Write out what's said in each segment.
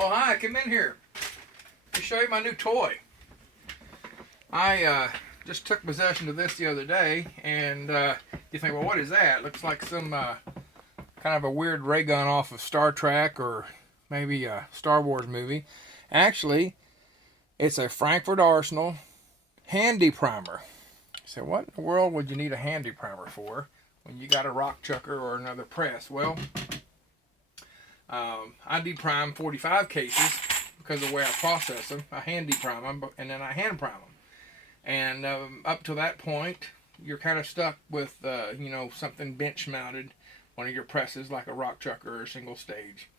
Oh, hi, come in here to show you my new toy. I just took possession of this the other day, and you think, well, what is that? Looks like some kind of a weird ray gun off of Star Trek or maybe a Star Wars movie. Actually, it's a Frankford Arsenal hand deprimer. So what in the world would you need a hand deprimer for when you got a rock chucker or another press? Well, I deprime 45 cases because of the way I process them. I hand deprime them, and then I hand prime them. And up to that point, you're kind of stuck with, something bench mounted, one of your presses like a rock chucker or a single stage.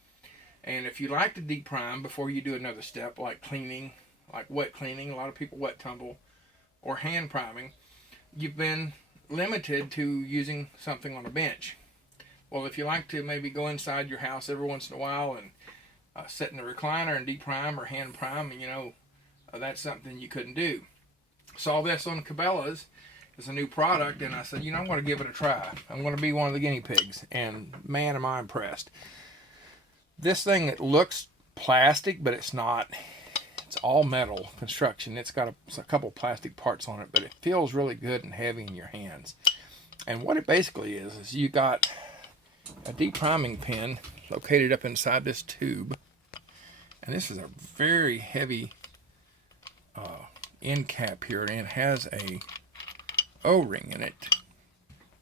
And if you like to deprime before you do another step, like cleaning, like wet cleaning, a lot of people wet tumble, or hand priming, you've been limited to using something on a bench. Well, if you like to maybe go inside your house every once in a while and sit in the recliner and deprime or hand prime, that's something you couldn't do. Saw this on Cabela's. It's a new product, and I said, I'm going to give it a try. I'm going to be one of the guinea pigs, and man, am I impressed. This thing, it looks plastic, but it's not. It's all metal construction. It's got a couple plastic parts on it, but it feels really good and heavy in your hands. And what it basically is you got a depriming pin located up inside this tube, and this is a very heavy end cap here, and it has a O-ring in it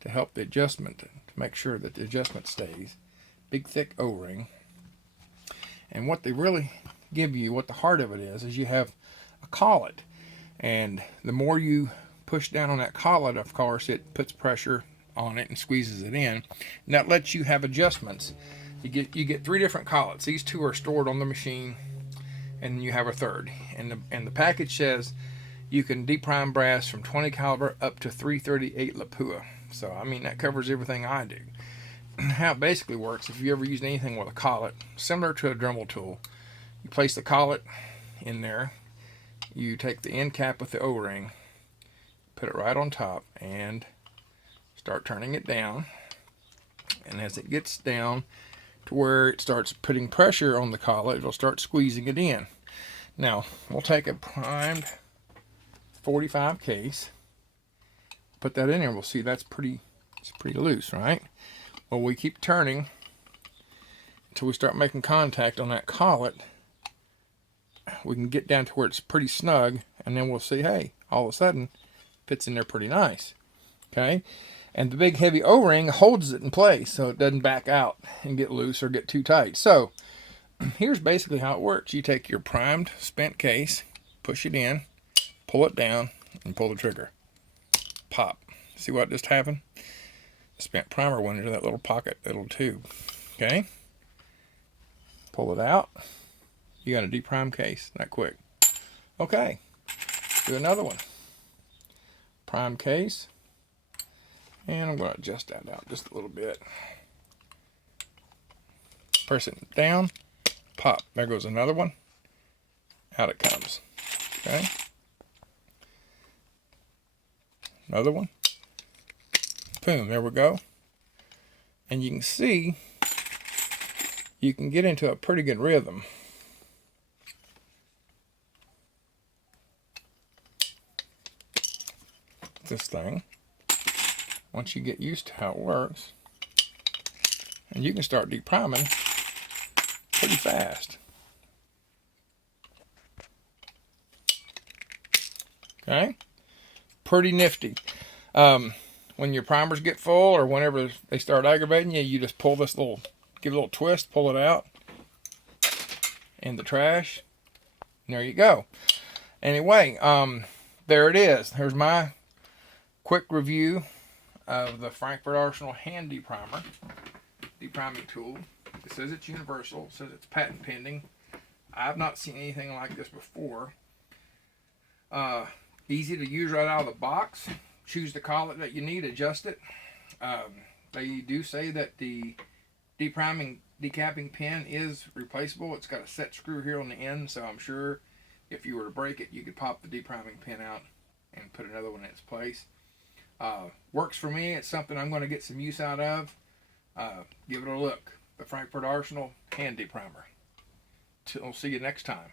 to help the adjustment, to make sure that the adjustment stays. Big thick O-ring. And what they really give you, what the heart of it is you have a collet, and the more you push down on that collet, of course, it puts pressure on it and squeezes it in, and that lets you have adjustments. You get 3 different collets. These 2 are stored on the machine, and you have a third. And the package says you can deprime brass from 20 caliber up to 338 Lapua. So that covers everything I do. How it basically works, if you ever used anything with a collet, similar to a Dremel tool, you place the collet in there, you take the end cap with the O-ring, put it right on top, and start turning it down. And as it gets down to where it starts putting pressure on the collet, it'll start squeezing it in. Now, we'll take a primed 45 case, put that in there. We'll see it's pretty loose, right? Well, we keep turning until we start making contact on that collet. We can get down to where it's pretty snug, and then we'll see, hey, all of a sudden, it fits in there pretty nice. Okay? And the big heavy O-ring holds it in place so it doesn't back out and get loose or get too tight. So, here's basically how it works. You take your primed spent case, push it in, pull it down, and pull the trigger. Pop. See what just happened? The spent primer went into that little pocket, little tube. Okay? Pull it out. You got a deprime case that quick. Okay. Do another one. Prime case. And I'm going to adjust that out just a little bit. Press it down. Pop. There goes another one. Out it comes. Okay. Another one. Boom. There we go. And you can see you can get into a pretty good rhythm. This thing, once you get used to how it works, and you can start depriming pretty fast. Okay, pretty nifty. When your primers get full, or whenever they start aggravating you, you just pull this give it a little twist, pull it out in the trash, and there you go. Anyway, there it is. There's my quick review of the Frankford Arsenal hand depriming tool. It says it's universal. It says it's patent pending. I've not seen anything like this before. Easy to use right out of the box. Choose the collet that you need, adjust it. They do say that the decapping pin is replaceable. It's got a set screw here on the end, so I'm sure if you were to break it, you could pop the depriming pin out and put another one in its place. Works for me. It's something I'm going to get some use out of. Give it a look. The Frankford Arsenal hand deprimer. I'll see you next time.